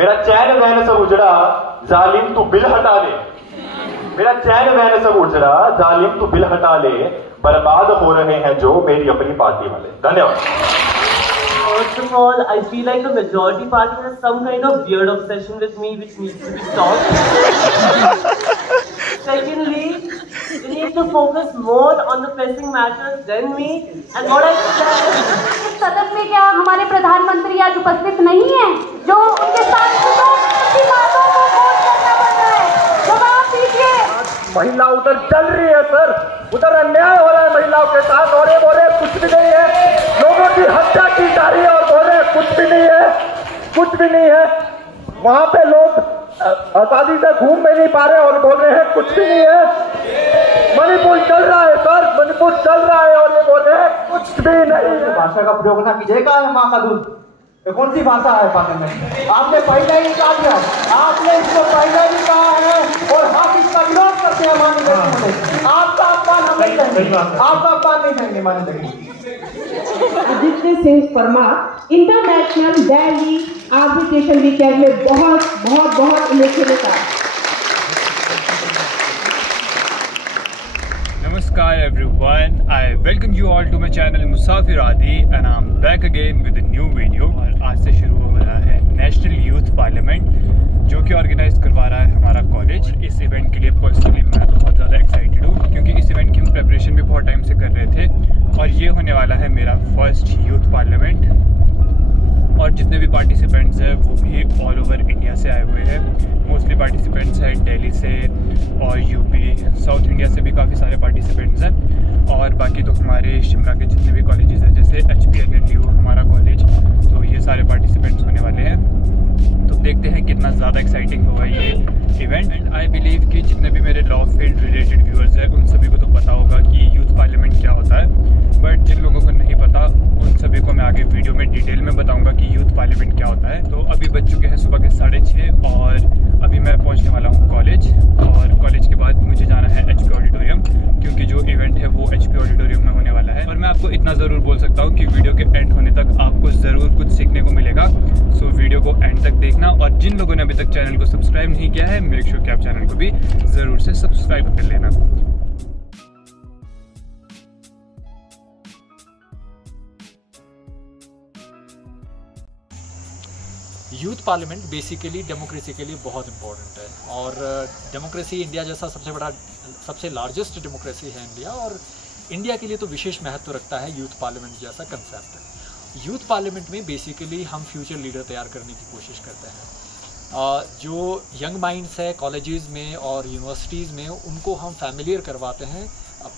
मेरा चैन वैन सब उजड़ा, जालिम तू बिल हटा ले। मेरा चैन वैन सब उजड़ा, जालिम तू बिल हटा ले। बर्बाद हो रहे हैं जो मेरी अपनी पार्टी वाले। धन्यवाद। First of all, I feel like the majority party has some kind of weird obsession with me which needs to be stopped. Secondly, they need to focus more on the pressing matters than me. And what I said, सदन में क्या हमारे प्रधानमंत्री आज उपस्थित नहीं है जो उनके सांसदों की बातों को वोट करना पड़ रहा है? जवाब दीजिए। महिला उधर चल रही है सर, उधर अन्याय हो रहा है महिलाओं के साथ, और ये बोल रहे कुछ भी नहीं है। लोगों की हत्या की जा रही है और बोल रहे कुछ भी नहीं है, कुछ भी नहीं है। वहां पे लोग आजादी से घूम में नहीं पा रहे और बोल रहे हैं कुछ भी नहीं है। मणिपुर चल रहा है सर, मणिपुर चल रहा है और ये बोल रहे हैं कुछ भी नहीं है। भाषा का प्रयोग ना कीजिए। कहा है माँ का दूध? ये कौन सी भाषा है पाकिस्तान में? आपने पहले ही कहा दिया, आपने इसको पहले ही कहा है और हम इसका विरोध करते हैं माननीय मुख्यमंत्री। आपका अपमान हम नहीं करेंगे, आपका अपमान नहीं करेंगे माननीय। Aditya Singh Parmar international Delhi arbitration weekend में बहुत उल्लेखनीय था। Namaskar everyone, I welcome you all to my channel Musafir Adi and I'm back again with a new video। और आज से शुरू हो रहा है नेशनल यूथ पार्लियामेंट जो कि ऑर्गेनाइज करवा रहा है हमारा कॉलेज। इस इवेंट के लिए पर्सनली मैं बहुत ज़्यादा एक्साइटेड हूँ क्योंकि इस इवेंट की हम प्रेपरेशन भी बहुत टाइम से कर रहे थे और ये होने वाला है मेरा फर्स्ट यूथ पार्लियामेंट। और जितने भी पार्टिसिपेंट्स हैं वो भी ऑल ओवर इंडिया से आए हुए हैं। मोस्टली पार्टिसिपेंट्स हैं दिल्ली से और यूपी, साउथ इंडिया से भी काफ़ी सारे पार्टिसिपेंट्स हैं। और बाकी तो हमारे शिमला के जितने भी कॉलेजेस हैं जैसे HPNLU हमारा कॉलेज, तो ये सारे पार्टिसिपेंट्स होने वाले हैं। तो देखते हैं कितना ज़्यादा एक्साइटिंग होगा ये इवेंट। एंड आई बिलीव कि जितने भी मेरे लॉ फील्ड रिलेटेड व्यूअर्स हैं उन सभी को तो पता होगा कि यूथ पार्लियामेंट क्या होता है, बट जिन लोगों को नहीं पता उन सभी को मैं आगे वीडियो में डिटेल में बताऊंगा कि यूथ पार्लियामेंट क्या होता है। तो अभी बज चुके हैं सुबह के 6:30 और अभी मैं पहुंचने वाला हूं कॉलेज। और कॉलेज के बाद मुझे जाना है HP ऑडिटोरियम क्योंकि जो इवेंट है वो HP ऑडिटोरियम में होने वाला है। और मैं आपको इतना ज़रूर बोल सकता हूँ कि वीडियो के एंड होने तक आपको ज़रूर कुछ सीखने को मिलेगा। सो वीडियो को एंड तक देखना और जिन लोगों ने अभी तक चैनल को सब्सक्राइब नहीं किया है मेक श्योर कि आप चैनल को भी ज़रूर से सब्सक्राइब कर लेना। यूथ पार्लियामेंट बेसिकली डेमोक्रेसी के लिए बहुत इम्पोर्टेंट है और डेमोक्रेसी इंडिया जैसा सबसे लार्जेस्ट डेमोक्रेसी है इंडिया, और इंडिया के लिए तो विशेष महत्व रखता है यूथ पार्लियामेंट जैसा कंसेप्ट। यूथ पार्लियामेंट में बेसिकली हम फ्यूचर लीडर तैयार करने की कोशिश करते हैं। जो यंग माइंड्स है कॉलेजेस में और यूनिवर्सिटीज़ में उनको हम फैमिलियर करवाते हैं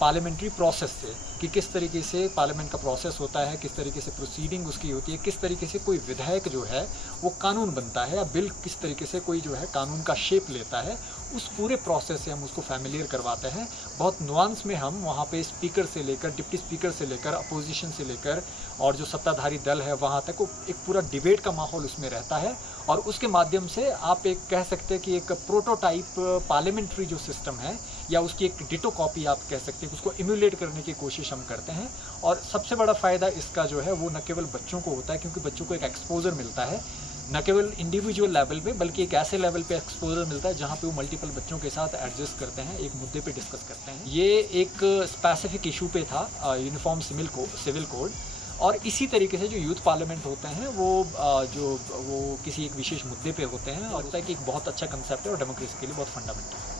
पार्लियामेंट्री प्रोसेस से कि किस तरीके से पार्लियामेंट का प्रोसेस होता है, किस तरीके से प्रोसीडिंग उसकी होती है, किस तरीके से कोई विधेयक जो है वो कानून बनता है या बिल किस तरीके से कोई जो है कानून का शेप लेता है। उस पूरे प्रोसेस से हम उसको फैमिलियर करवाते हैं। बहुत नुआंस में हम वहाँ पे स्पीकर से लेकर डिप्टी स्पीकर से लेकर अपोजिशन से लेकर और जो सत्ताधारी दल है वहाँ तक एक पूरा डिबेट का माहौल उसमें रहता है। और उसके माध्यम से आप एक कह सकते हैं कि एक प्रोटोटाइप पार्लियामेंट्री जो सिस्टम है या उसकी एक डिटो कॉपी आप कह सकते हैं, उसको इम्यूलेट करने की कोशिश हम करते हैं। और सबसे बड़ा फ़ायदा इसका जो है वो न केवल बच्चों को होता है क्योंकि बच्चों को एक एक्सपोजर मिलता है, न केवल इंडिविजुअल लेवल पे बल्कि एक ऐसे लेवल पे एक्सपोजर मिलता है जहाँ पे वो मल्टीपल बच्चों के साथ एडजस्ट करते हैं, एक मुद्दे पे डिस्कस करते हैं। ये एक स्पेसिफिक इशू पे था यूनिफॉर्म सिविल कोड। और इसी तरीके से जो यूथ पार्लियामेंट होते हैं वो किसी एक विशेष मुद्दे पे होते हैं और होता है कि एक बहुत अच्छा कंसेप्ट है और डेमोक्रेसी के लिए बहुत फंडामेंटल है।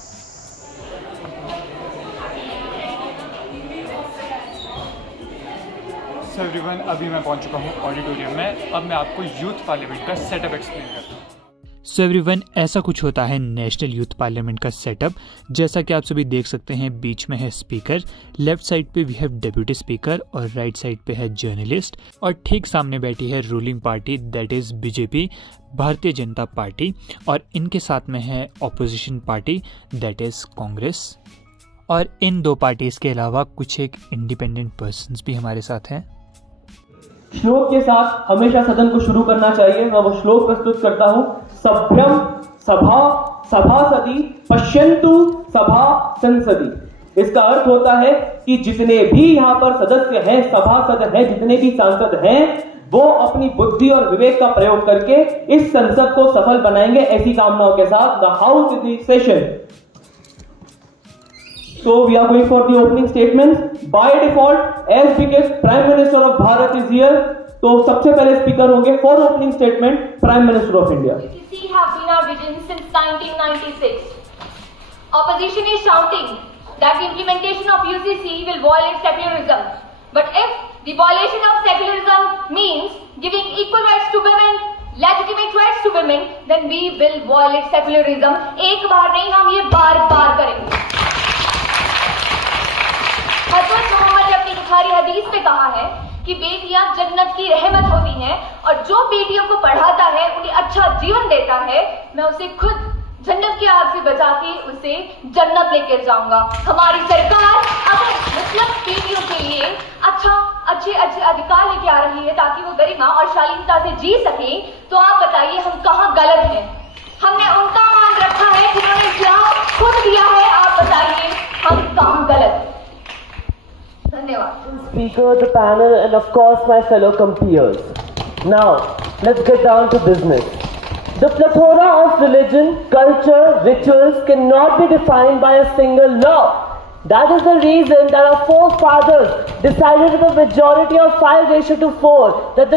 सो एवरीवन, अभी मैं पहुंच चुका हूं ऑडिटोरियम में। अब मैं आपको यूथ पार्लियामेंट का सेटअप एक्सप्लेन करता हूं। सो एवरीवन, ऐसा कुछ होता है नेशनल यूथ पार्लियामेंट का सेटअप। जैसा कि आप सभी देख सकते हैं, बीच में है स्पीकर, लेफ्ट साइड पे वी हैव डेप्यूटी स्पीकर और राइट साइड पे है जर्नलिस्ट और ठीक सामने बैठी है ruling party that is BJP, Bharatiya Janata party, और इनके साथ में है opposition party that is Congress. और इन दो पार्टीज़ के अलावा कुछ एक इंडिपेंडेंट पर्सन्स भी हमारे साथ हैं। श्लोक के साथ हमेशा सदन को शुरू करना चाहिए। मैं वो श्लोक प्रस्तुत करता हूं। सभ्यम सभा सभासदी पश्यन्तु सभा संसदी। इसका अर्थ होता है कि जितने भी यहां पर सदस्य हैं, सभासद हैं, जितने भी सांसद हैं, वो अपनी बुद्धि और विवेक का प्रयोग करके इस संसद को सफल बनाएंगे। ऐसी कामनाओं के साथ the house is in session. So we are going for the opening statements. By default, as because Prime Minister of Bharat is here, तो सबसे पहले स्पीकर होंगे for opening statement Prime Minister of India. UCC have been our vision since 1996. Opposition is shouting that the implementation of UCC will violate secularism. But if the violation of secularism means giving equal rights to women, legitimate rights to women, then we will violate secularism. एक बार नहीं, हम ये बार-बार करेंगे। हज़रत मोहम्मद ने अपनी बुखारी हदीस में कहा है कि बेटियां जन्नत की रहमत होती हैं और जो बेटियों को पढ़ाता है, उन्हें अच्छा जीवन देता है, मैं उसे खुद जन्नत की आग से बचा के उसे जन्नत लेकर जाऊंगा। हमारी सरकार अगर मुस्लिम बेटियों के लिए अच्छे अधिकार लेके आ रही है ताकि वो गरिमा और शालीनता से जी सके, तो आप बताइए हम कहाँ गलत हैं? हमने उनका मान रखा है जिन्होंने इस्लाम खुद दिया है, आप बताइए हम कहाँ गलत हैं? Speaker, the panel, and of course my fellow compeers. Now, let's get down to business. The plethora of religion, culture, rituals cannot be defined by a single law. That is the reason that our forefathers decided with a majority of 5:4 that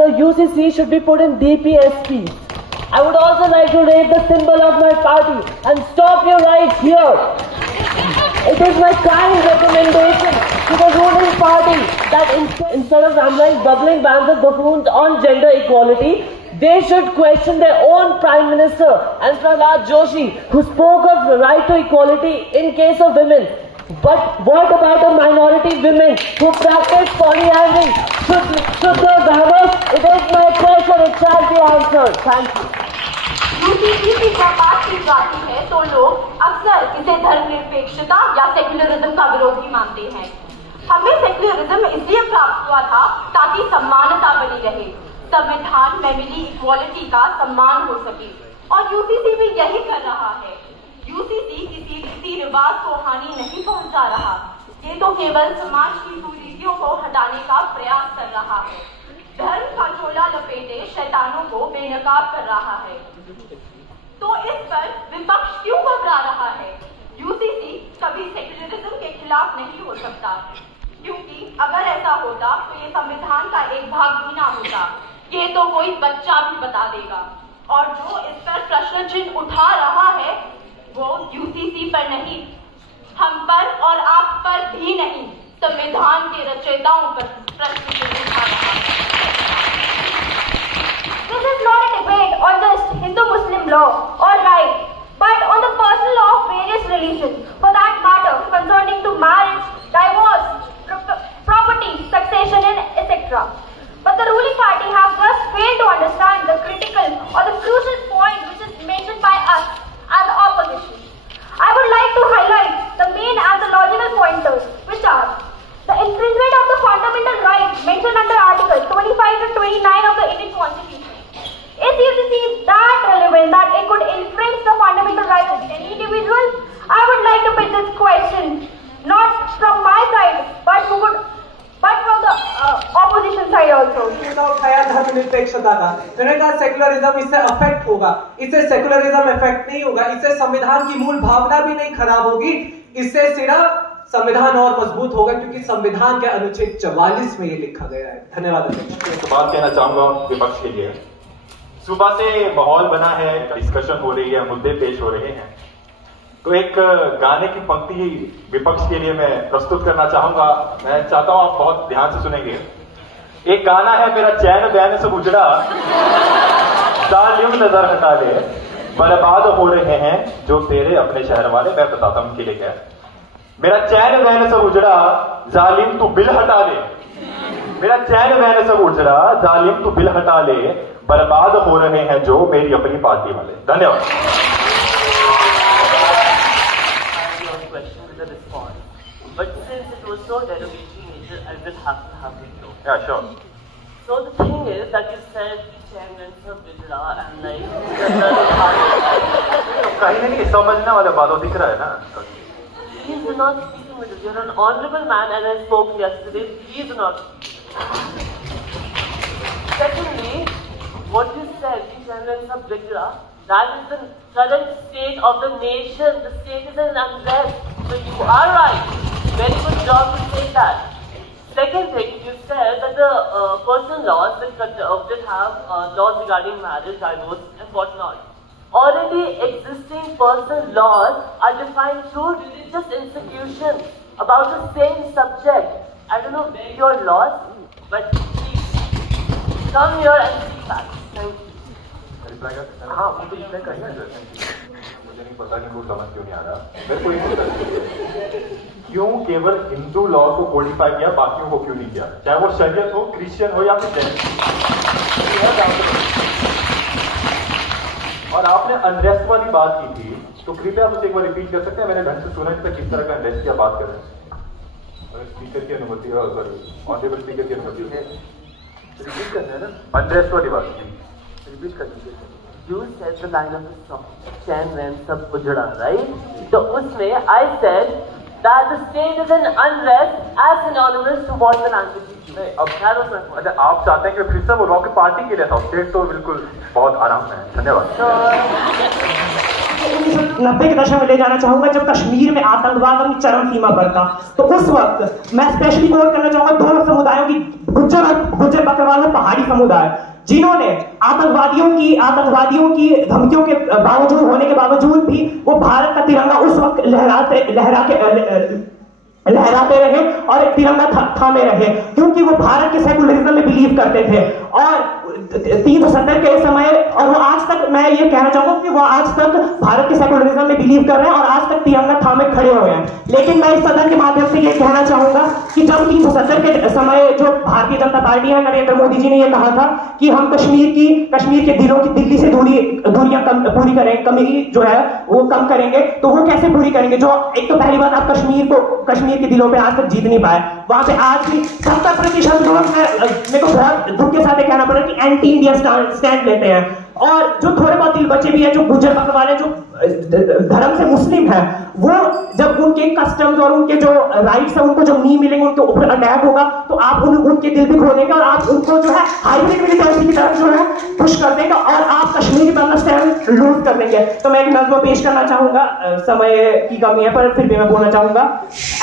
the UCC should be put in DPSPs. I would also like to raise the symbol of my party and stop your right here. It is my kind recommendation to the ruling party that instead of rambling, bubbling bands of buffoons on gender equality, they should question their own Prime Minister and Prahlad Joshi, who spoke of the right to equality in case of women. But what about the minority women who practice polyamory? Should they vanish? It is my question. It shall be answered. Thank you. UCC की जब बात की जाती है तो लोग अक्सर इसे धर्मनिरपेक्षता या सेक्युलरिज्म का विरोधी मानते हैं। हमें सेक्युलरिज्म इसलिए प्राप्त हुआ था ताकि समानता बनी रहे, संविधान में मिली इक्वालिटी का सम्मान हो सके, और यूसीसी भी यही कर रहा है। यूसीसी किसी रीति रिवाज को हानि नहीं पहुंचा रहा, ये तो केवल समाज की कुरीतियों को हटाने का प्रयास कर रहा है। धर्म का चोला लपेटे शैतानों को बेनकाब कर रहा है। तो इस पर विपक्ष क्यों घबरा रहा है? यूसीसी कभी सेक्युलरिज्म के खिलाफ नहीं हो सकता, क्योंकि अगर ऐसा होता तो ये संविधान का एक भाग भी ना होता। ये तो कोई बच्चा भी बता देगा। और जो इस पर प्रश्न चिन्ह उठा रहा है वो यूसीसी पर नहीं, हम पर और आप पर भी नहीं, संविधान के रचयिताओं पर प्रश्न चिन्ह उठा रहा है। This is not a debate on just Hindu-Muslim law or right, but on the personal law of various religions, for that matter, concerning to marriage, divorce, property, succession, and etc. But the ruling party have just failed to understand the critical or the crucial point which is mentioned by us as the opposition. I would like to highlight the main and the logical pointers, which are the infringement of the fundamental rights mentioned under Articles 25 to 29 of the Indian Constitution. Is UCC that relevant that it could infringe the fundamental rights of any individual? I would like to put this question not from my side, but from the opposition side also. उठाया धर्मनिरपेक्षता का, मैंने कहा secularism इससे affect होगा, इससे secularism effect नहीं होगा, इससे संविधान की मूल भावना भी नहीं खराब होगी, इससे सिर्फ संविधान और मजबूत होगा, क्योंकि संविधान के अनुच्छेद 44 में ये लिखा गया है। धन्यवाद अध्यक्ष। एक बात कहना चाहूंगा विपक्ष के लिए। सुबह से माहौल बना है, डिस्कशन हो रही है, मुद्दे पेश हो रहे हैं, तो एक गाने की पंक्ति विपक्ष के लिए मैं प्रस्तुत करना चाहूंगा। मैं चाहता हूं आप बहुत ध्यान से सुनेंगे। एक गाना है, मेरा चैन बैन से उजड़ा, जालिम नजर हटा ले, बर्बाद हो रहे हैं जो तेरे अपने शहर वाले। मैं बताता हूं उनके लिए क्या है। मेरा चैन बैन से उजड़ा, जालिम तू बिल हटा ले, मेरा चैन बैन से उजड़ा, जालिम तू बिल हटा ले, बर्बाद हो रहे हैं जो मेरी अपनी पार्टी वाले। धन्यवाद। But since it was so derogatory nature, I will have to have it though. Yeah, sure. So the thing is that you said chairman sir Bidra and like कहीं नहीं समझने वाले बातों दिख रहा है ना। Please do not speak with us. You're an honorable man, as I spoke yesterday. Please do not. Secondly, what you said, that is the current state of the nation. The state is in unrest. So you are right. Very good job to say that. Second thing, you said that the personal laws that have laws regarding marriage, divorce, and whatnot. Already existing personal laws are defined through religious institutions about the same subject. I don't know your laws, but please come here and see that. Thank you. हाँ, मुझे reply करेंगे। मुझे नहीं पता कि वो समझ क्यों नहीं आ रहा। मेरे को एक क्यों केवल हिंदू लॉ को कोडिफाई किया, बाकियों को क्यों नहीं किया? चाहे वो शरीयत हो, क्रिश्चियन हो या फिर जैन। और आपने अनरेस्ट वाली बात की थी, तो कृपया आप उसे एक बार रिपीट कर सकते हैं? मैंने ढंग से सुना कि किस तरह का अनरेस्ट की बात कर रहे हैं। स्पीकर की अनुमति है, सॉरी, ऑनरेबल स्पीकर की अनुमति है। रिपीट करना है ना, अनरेस्ट वाली बात की। रिपीट कर दीजिए। You said the line of the song, Chan Ran Sab Ujda, right? So usme I said that the state is in unrest as synonymous to what the language is. अब अच्छा, आप चाहते हैं कि फिर से बोलो कि पार्टी के लिए था, स्टेट तो बिल्कुल बहुत आराम में है। धन्यवाद। 90 के दशक में ले जाना चाहूंगा जब कश्मीर में आतंकवाद अपनी चरम सीमा पर था। तो उस वक्त मैं स्पेशली कोट करना चाहूंगा दोनों समुदायों की, गुज्जर बकरवाल और पहाड़ी समुदाय, जिन्होंने आतंकवादियों की धमकियों के बावजूद होने के बावजूद भी वो भारत का तिरंगा उस वक्त लहराते रहे और तिरंगा थामे रहे, क्योंकि वो भारत के सेकुलरिज्म में बिलीव करते थे। और 370 के समय, और वो आज तक, मैं ये कहना चाहूंगा कि वो आज तक भारत के सेकुलरिज्म में बिलीव कर रहे हैं और आज तक तिरंगा थामे खड़े हुए हैं। लेकिन मैं इस सदन के माध्यम से ये कहना चाहूंगा कि जब 370 के समय जो भारतीय जनता पार्टी है, नरेंद्र मोदी जी ने ये कहा था कि हम कश्मीर के दिलों की दिल्ली से दूरियां पूरी करेंगे, कमी जो है वो कम करेंगे, तो वो कैसे पूरी करेंगे? जो एक तो पहली बात, आप कश्मीर के दिलों पे आज तक जीत नहीं पाए। वहां पे आज भी 70% लोग, मेरे को बहुत दुख के साथ कहना पड़ा कि एंटी इंडिया स्टैंड लेते हैं। और जो थोड़े बहुत दिल बचे भी है, जो गुज्जर बकरवाल है, जो धर्म से मुस्लिम है, वो जब उनके कस्टम्स और उनके जो राइट्स है उनको जब नहीं मिलेंगे, उनके ऊपर अटैक होगा, तो आप उनके दिल भी खो देंगे और आप उनको जो है हाइब्रिड मिलिटेंसी की तरफ जो है पुश कर देंगे और आप कश्मीरी पर अपना स्टैंड लूज कर देंगे। तो मैं एक नज़्म पेश करना चाहूंगा, समय की कमी है पर फिर भी मैं बोलना चाहूंगा।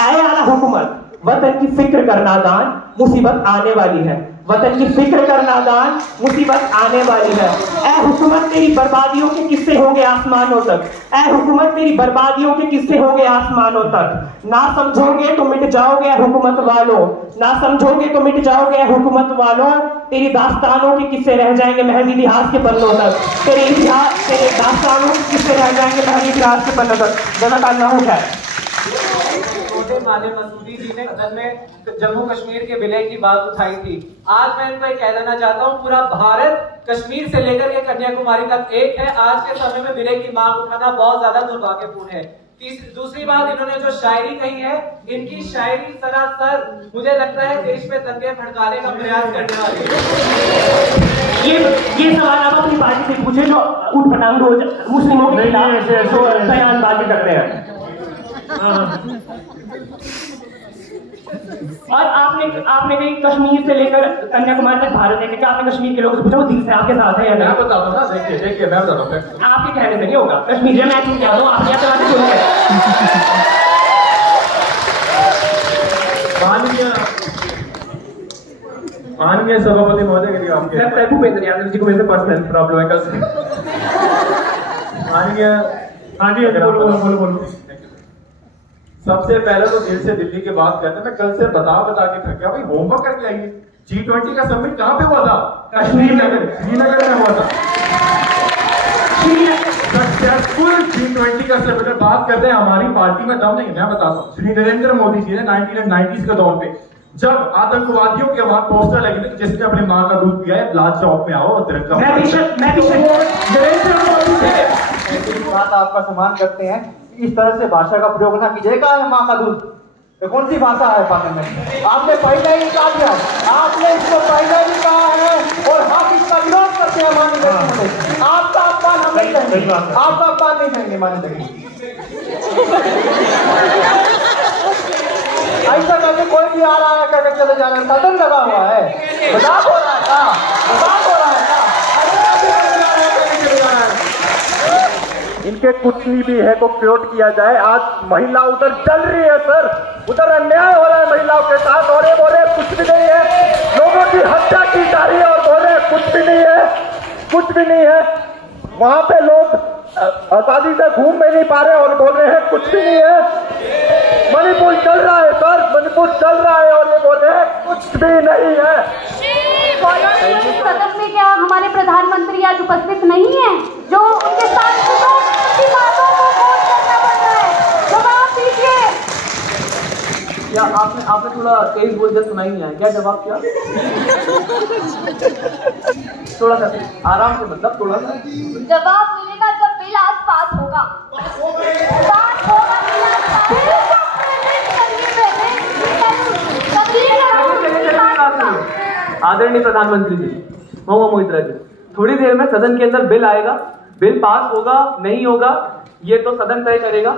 ऐ आला हुकूमत, वतन की फिक्र कर नादान, मुसीबत आने वाली है। वतन की फिक्र कर नादान, मुसीबत आने वाली है। ऐ हुकूमत तेरी बर्बादियों के किस्से होंगे आसमानों तक। ऐ हुकूमत तेरी बर्बादियों के किस्से होंगे आसमानों तक। ना समझोगे तो मिट जाओगे हुकूमत वालों, ना समझोगे तो मिट जाओगे हुकूमत वालों। तेरी दास्तानों के किस्से रह जाएंगे महज इतिहास के पन्नों तक। तेरे दास्तानों के किस्से रह जाएंगे महज इतिहास के पन्नों तक। जज़ाकल्लाहु खैर। माले मसूदी जी ने सदन में जम्मू कश्मीर के विलय की बात उठाई थी। आज मैं इनको कह देना चाहता हूँ, पूरा भारत कश्मीर से लेकर के कन्याकुमारी तक एक है। आज के समय में विलय की मांग उठाना बहुत ज्यादा दुर्भाग्यपूर्ण है। दूसरी बात, इन्होंने जो शायरी कही है, इनकी शायरी सरासर मुझे लगता है देश में दंगे भड़काने का प्रयास करने वाली है। ये सवाल आप अपनी पार्टी से पूछे जो उठ पटांग रोज मुस्लिमों के खिलाफ बयानबाजी करते हैं। और आपने कहीं कश्मीर से लेकर कन्याकुमारी तक भारत देखने का, आपने कश्मीर के लोगों से पूछा वो दिल से आपके साथ है या नहीं? मैं बताता हूँ ना, देखिए मैं बताता हूँ। आपके कहने से नहीं होगा। कश्मीर मैं क्यों कह रहा हूँ, आप क्या बातें सुनिए। माननीय सभापति महोदय के लिए आपके भूपेंद्र यादव जी को मेरे से पर्सनल प्रॉब्लम है कल से। माननीय, हाँ जी बोलो। सबसे पहले तो दिल से दिल्ली की बात करते हैं। मैं कल से बता के थक गया भाई, होमवर्क करके आइए। G20 का समिट कहाँ पे हुआ था? श्रीनगर में हुआ था। सक्सेसफुल G20 का समिट बात करते हैं। हमारी पार्टी में दम नहीं, मैं बताता हूँ। श्री नरेंद्र मोदी जी ने 1990s के दौर पे जब आतंकवादियों के वहां पोस्टर लगे थे जिसने अपनी माँ का दूध पिया है, लाल चौक में आओ और तिरंगा। बात आपका सम्मान करते हैं, इस तरह से भाषा का प्रयोग ना कीजिए। कहा है माँ का दूध? तो कौन सी भाषा है पार्लियामेंट में? आपने पहले ही कहा दिया, आपने इसको पहले भी कहा है और हम इसका विरोध करते हैं। माननीय आपका अपमान हम नहीं करेंगे, आपका अपमान नहीं करेंगे। माननीय ऐसा करके कोई भी आ रहा है करके चले जाना, सदन लगा हुआ है, मजाक हो रहा है क्या? मजाक हो रहा है क्या? इनके कुचली भी है को क्योट किया जाए। आज महिला उधर चल रही है सर, उधर अन्याय हो रहा है महिलाओं के साथ, और ये बोल रहे कुछ भी नहीं है, लोगों की हत्या की जा रही है और बोल रहे कुछ भी नहीं है, कुछ भी नहीं है। वहां पे लोग आजादी से घूम भी नहीं पा रहे और बोल रहे हैं कुछ भी नहीं है। मणिपुर चल रहा है सर, मणिपुर चल रहा है और ये बोल रहे हैं कुछ भी नहीं है। सदन में क्या हमारे प्रधानमंत्री आज उपस्थित नहीं है, जो उनके सांसदों की बातों को वोट करना पड़ रहा है? जवाब दीजिए। क्या आपने थोड़ा तेज बोल दिया, सुना ही नहीं है क्या जवाब? क्या थोड़ा सा आराम से, मतलब थोड़ा सा जवाब मिलेगा जब बिल आज पास होगा। आदरणीय प्रधानमंत्री जी, महुआ मोहित्रा जी, थोड़ी देर में सदन के अंदर बिल आएगा, बिल पास होगा नहीं होगा ये तो सदन तय करेगा,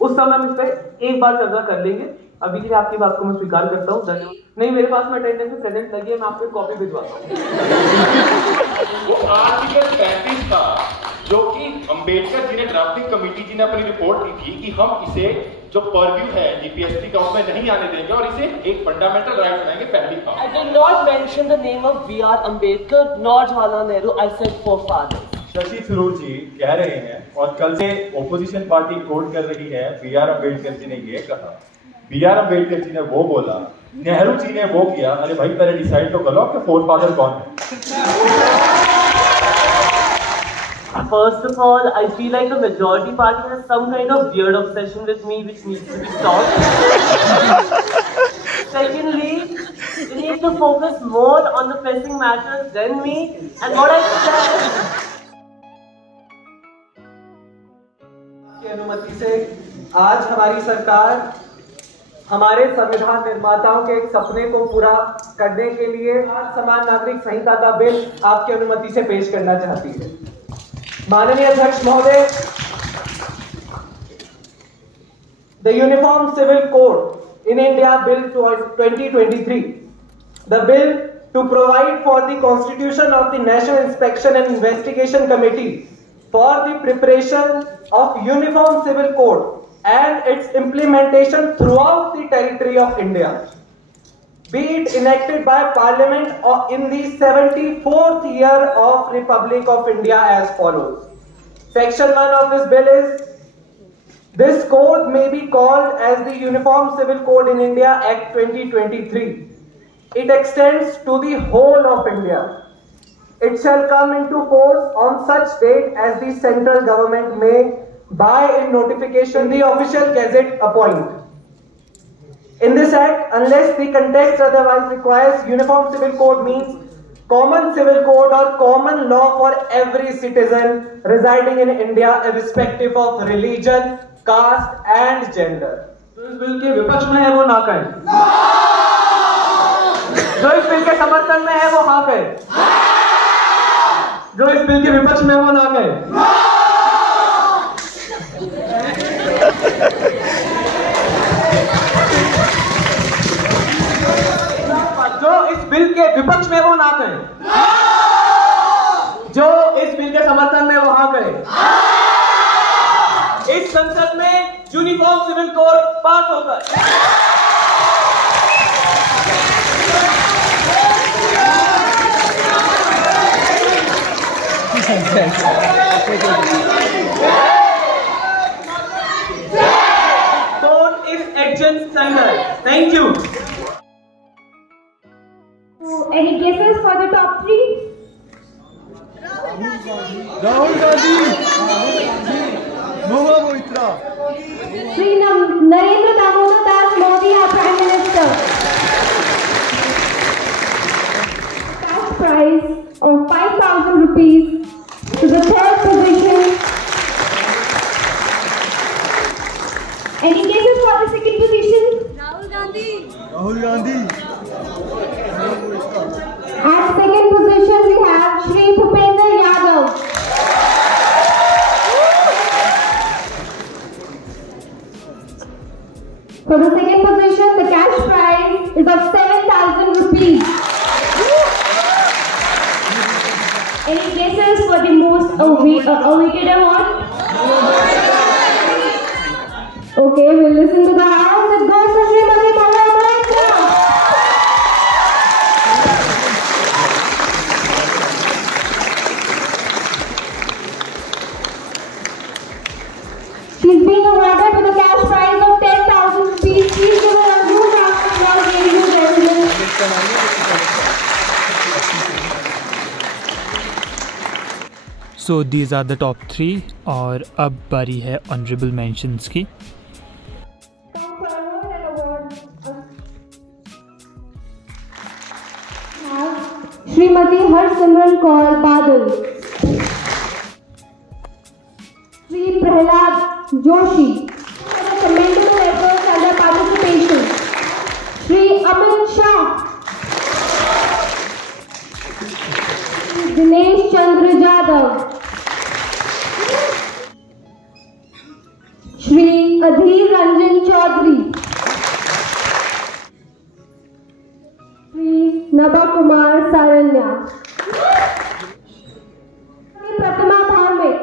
उस समय हम इस पर एक बार चर्चा कर लेंगे। अभी के लिए आपकी बात को मैं स्वीकार करता हूँ, धन्यवाद। नहीं, मेरे पास में अटेंडेंस में प्रेजेंट लगी है, मैं आपको कॉपी भिजवाता हूँ। वो आर्टिकल 35 का जो कि अंबेडकर जी ने ड्राफ्टिंग कमेटी जी ने अपनी रिपोर्ट की थी कि हम इसे जो परव्यू है जीपीएससी का उसमें नहीं आने देंगे और इसे एक फंडामेंटल राइट बनाएंगे, पहली बात। I did not mention the name of B.R. Ambedkar nor Jawaharlal Nehru. I said forefathers. Shashi Tharoor जी कह रहे हैं और कल से ओपोजिशन पार्टी कोट कर रही है, B.R. अम्बेडकर जी ने ये कहा, B.R. अम्बेडकर जी ने वो बोला, नेहरू जी ने वो किया। अरे भाई पहले डिसाइड तो करो आपके फोरफादर कौन है। First of all, I feel like the majority party has some kind of weird obsession with me which needs to be stopped. Secondly, they need to focus more on the pressing matters than me and what I said. की अनुमति से आज हमारी सरकार हमारे संविधान निर्माताओं के एक सपने को पूरा करने के लिए आज समान नागरिक संहिता का बिल आपकी अनुमति से पेश करना चाहती है। माननीय अध्यक्ष महोदय, the Uniform Civil Code in India Bill 2023, the bill to provide for the constitution of the National Inspection and Investigation Committee for the preparation of Uniform Civil Code and its implementation throughout the territory of India, be it enacted by Parliament in the 74th year of Republic of India as follows. Section 1 of this bill is, this code may be called as the Uniform Civil Code in India Act 2023. It extends to the whole of India. It shall come into force on such date as the central government may, by a notification, the official gazette appoint. In this act, unless the context otherwise requires, Uniform Civil Code means common civil code or common law for every citizen residing in India, irrespective of religion, caste and gender. जो इस bill के विपक्ष में है वो ना कहे, जो इस बिल के समर्थन में है वो हाँ कहे, जो इस बिल के विपक्ष में है वो ना कहे। जो इस बिल के विपक्ष में वो ना कहे, जो इस बिल के समर्थन में वो हाँ कहे। इस संसद में यूनिफॉर्म सिविल कोड पास होकर code is adjust standard. Thank you. Any guesses for the top 3? Rahul Gandhi, Mahua Moitra, Shri Narendra Damodar Das Modi, our Prime Minister. Cash prize of 5,000 rupees to the third position. Any guesses for the second position? Rahul Gandhi, At second position we have Shri Bhupendra Yadav. For the second position, the cash prize is of 7,000 rupees. Any guesses for the most awaited award? Okay, we'll listen to the house. It goes to Srimati Maharashtra. She's being awarded with a cash prize of 10,000 rupees. Please give her a huge round of applause, ladies and gentlemen. So these are the top 3 और अब बारी है honourable mentions की। Shrimati Harsimran Kaur Badal, Shri Prahlad Joshi, commendable efforts and their participation, Shri Amit Shah, Dinesh Chandra Jadhav, Shri Adhir Ranjan Chaudhary, Shri नभा Kumar Saranya, Pratima Dharmik,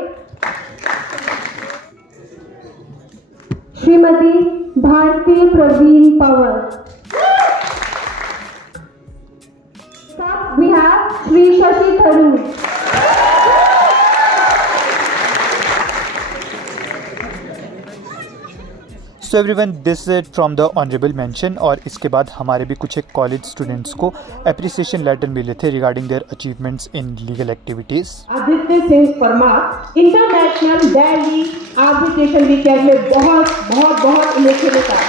Shrimati Bharati Praveen Pawar. We have Shri Shashi Tharoor. So everyone, this is it from the honourable mention. और इसके बाद हमारे भी कुछ एक कॉलेज स्टूडेंट्स को अप्रिसिएशन लेटर मिले थे regarding their achievements in legal activities. Aditya Singh Parmar international Delhi arbitration weekend में बहुत उल्लेखनीय था।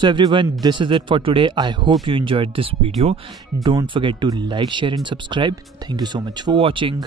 So everyone, this is it for today. I hope you enjoyed this video. Don't forget to like, share and subscribe. Thank you so much for watching.